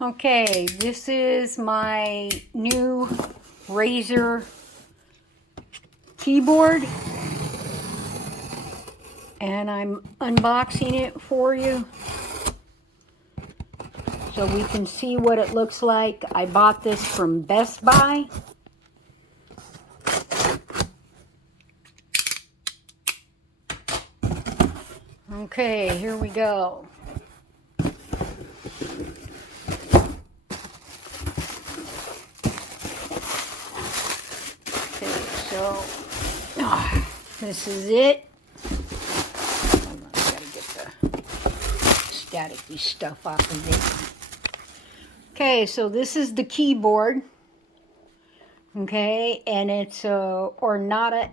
Okay, this is my new Razor keyboard, and I'm unboxing it for you so we can see what it looks like. I bought this from Best Buy. Okay, here we go. Okay, so this is it. Hold on, I gotta get the staticky stuff off of it. Okay, so this is the keyboard. Okay, and it's a Ornata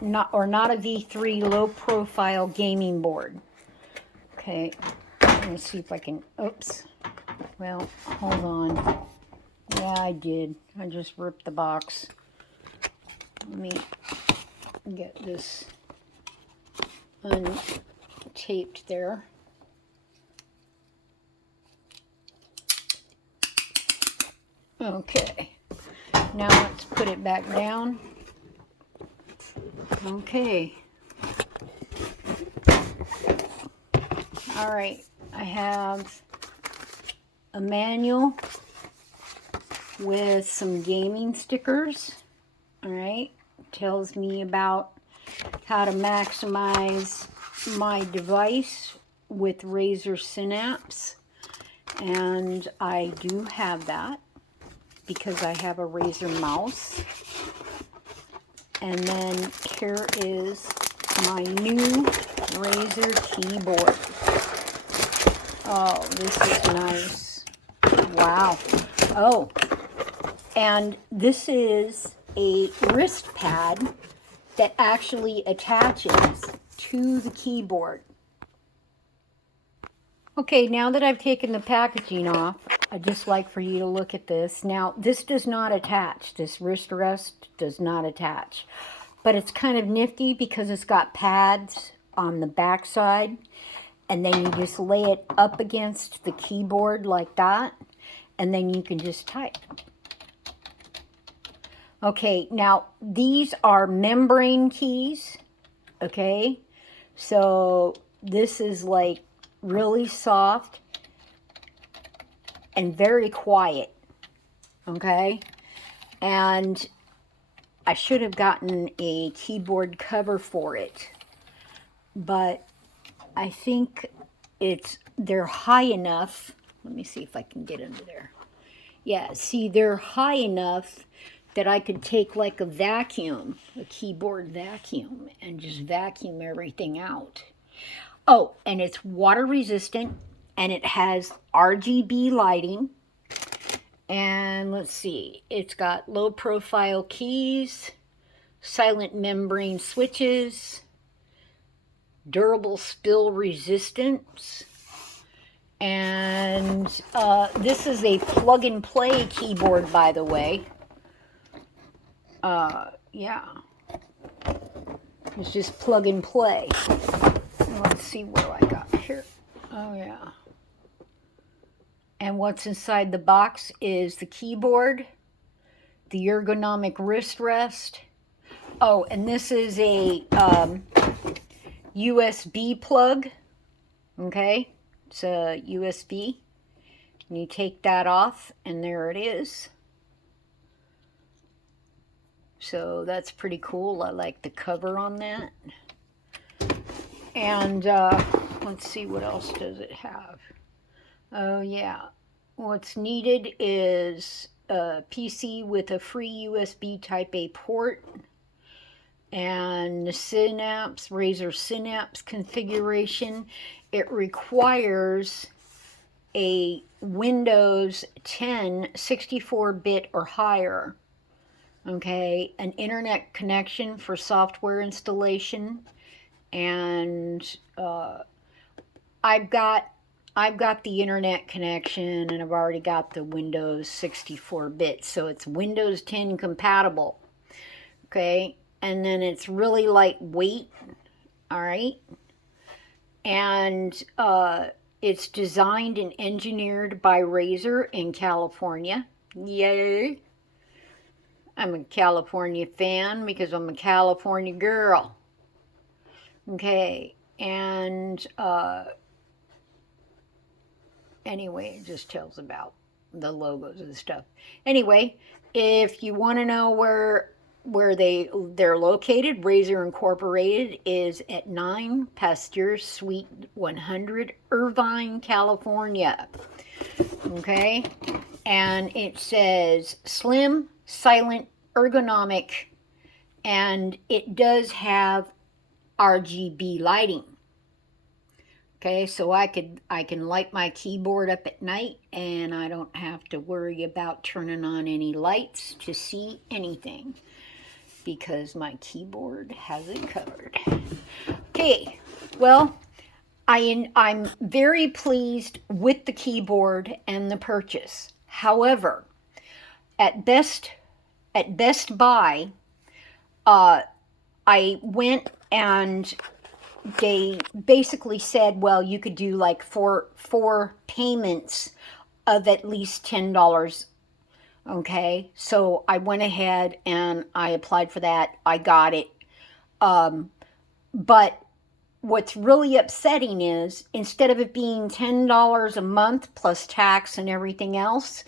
V3 low profile gaming board. Okay, let me see if I can, oops. Well, hold on. Yeah, I did. I just ripped the box. Let me get this untaped there. Okay, now let's put it back down. Okay. All right, I have a manual with some gaming stickers. All right, tells me about how to maximize my device with Razor Synapse, and I do have that because I have a Razor mouse. And then here is my new Razor keyboard. Oh, this is nice. Wow. Oh, and this is a wrist pad that actually attaches to the keyboard. Okay, now that I've taken the packaging off, I'd just like for you to look at this. Now, this does not attach. This wrist rest does not attach. But it's kind of nifty because it's got pads on the back side. And then you just lay it up against the keyboard like that. And then you can just type. Okay, now these are membrane keys. Okay, so this is like really soft and very quiet. Okay, and I should have gotten a keyboard cover for it, but I think they're high enough. Let me see if I can get under there. Yeah, see, they're high enough that I could take like a vacuum, a keyboard vacuum, and just vacuum everything out. Oh, and it's water resistant, and it has RGB lighting. And let's see, it's got low profile keys, silent membrane switches, durable spill resistance. And this is a plug and play keyboard, by the way. Yeah. It's just plug and play. Let's see what I got here. Oh, yeah. And what's inside the box is the keyboard, the ergonomic wrist rest. Oh, and this is a USB plug. Okay, it's a USB. And you take that off, and there it is. So that's pretty cool. I like the cover on that. And let's see, what else does it have? Oh, yeah. What's needed is a PC with a free USB Type A port and the Synapse, Razor Synapse configuration. It requires a Windows 10 64-bit or higher. Okay, an internet connection for software installation, and I've got the internet connection, and I've already got the Windows 64-bit, so it's Windows 10 compatible. Okay, and then it's really lightweight. All right, and It's designed and engineered by Razor in California. Yay! I'm a California fan because I'm a California girl. Okay, and anyway, it just tells about the logos and stuff. Anyway, if you want to know where they're located, Razor Incorporated is at 9 Pasteur Suite 100, Irvine, California. Okay, and it says slim, silent, ergonomic, and it does have RGB lighting. Okay, so I can light my keyboard up at night and I don't have to worry about turning on any lights to see anything because my keyboard has it covered. Okay, well, I'm very pleased with the keyboard and the purchase. However, at Best Buy, I went and they basically said, well, you could do like four payments of at least $10. Okay, so I went ahead and I applied for that. I got it. But what's really upsetting is instead of it being $10 a month plus tax and everything else,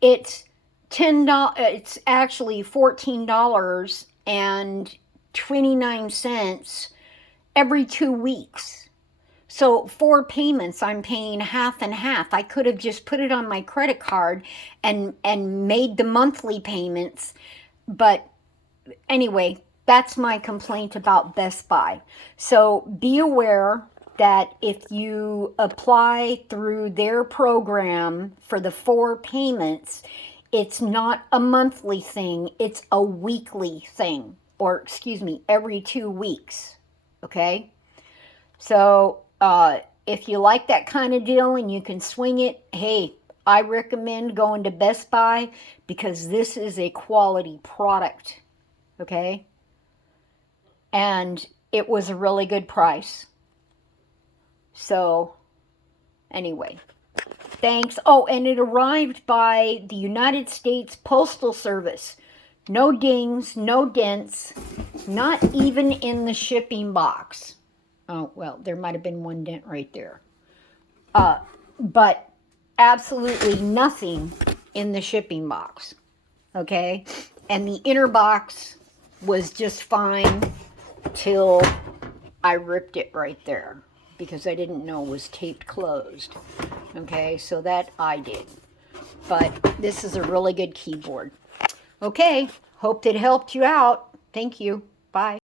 it's $10. It's actually $14.29 every 2 weeks. So 4 payments, I'm paying half and half. I could have just put it on my credit card and made the monthly payments. But anyway, that's my complaint about Best Buy. So be aware that if you apply through their program for the 4 payments, it's not a monthly thing, it's a weekly thing. Or excuse me, every 2 weeks. Okay, so if you like that kind of deal and you can swing it, hey, I recommend going to Best Buy because this is a quality product. Okay, and it was a really good price. So anyway, thanks. Oh, and it arrived by the United States Postal Service. No dings, no dents, not even in the shipping box. Oh, well, there might have been one dent right there. But absolutely nothing in the shipping box. Okay? And the inner box was just fine till I ripped it right there because I didn't know it was taped closed. Okay, so that I did. But this is a really good keyboard. Okay, hope that helped you out. Thank you. Bye.